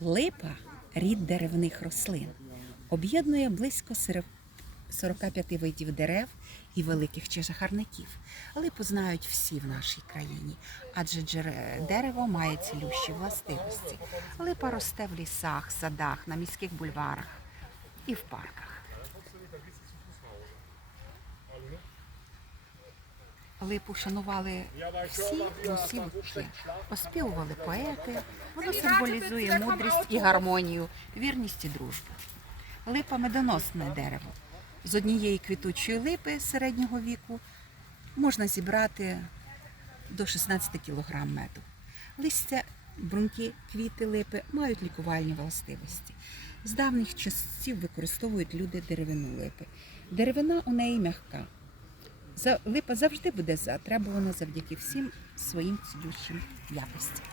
Липа рід деревних рослин. Об'єднує близько сири- 45 видів дерев і великих чижахарників. Липу знають всі в нашій країні, адже дерево має цілющі властивості. Липа росте в лісах, садах, на міських бульварах і в парках. Липу шанували всі усі віки. Оспівували поети. Воно символізує мудрість і гармонію, вірність і дружбу. Липа медоносне дерево. З однієї квітучої липи середнього віку можна зібрати до 16 кг меду. Листя, бруньки, квіти липи мають лікувальні властивості. З давніх часів використовують люди деревину липи. Деревина у неї м'яка. За- Липа завжди буде затребувана завдяки всім своїм цілющим якостям.